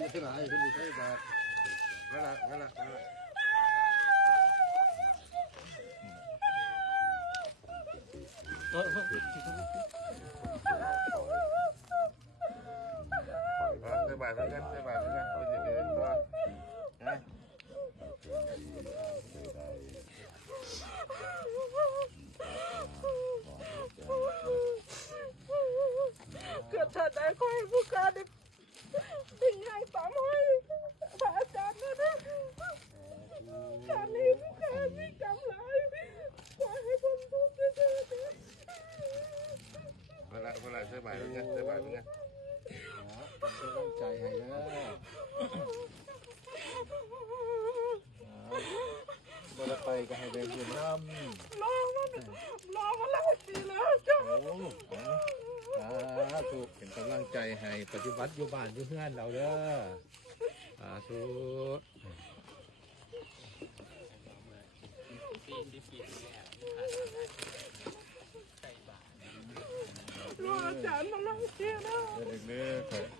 หลายขึ้นใช่บาทนั่นละนั่นละนั่นละใช่บาทเหมือนกันใช่บาทเหมือนกันคนจะเดินตัวนะเกิดชาติใดขอให้ผู้การได้เป็นใหญ่ปั๊มให้พระอาจารย์นะการนี้ผู้การมีกำไรขอให้พ้นทุกข์ด้วยเถิด นั่นละนั่นละใช่บาทเหมือนกันใช่บาทเหมือนกันเป็นกำลังใจให้นะบ่ได้ไปก็ให้ได้บุญนำรอมาหลายปีแล้วจ้า โอ้ถูกเป็นกำลังใจให้ปฏิบัติอยู่บ้านอยู่เพื่อนเราเด้อถูก รออาจารย์มาลังเชียร์นะ เด็กๆ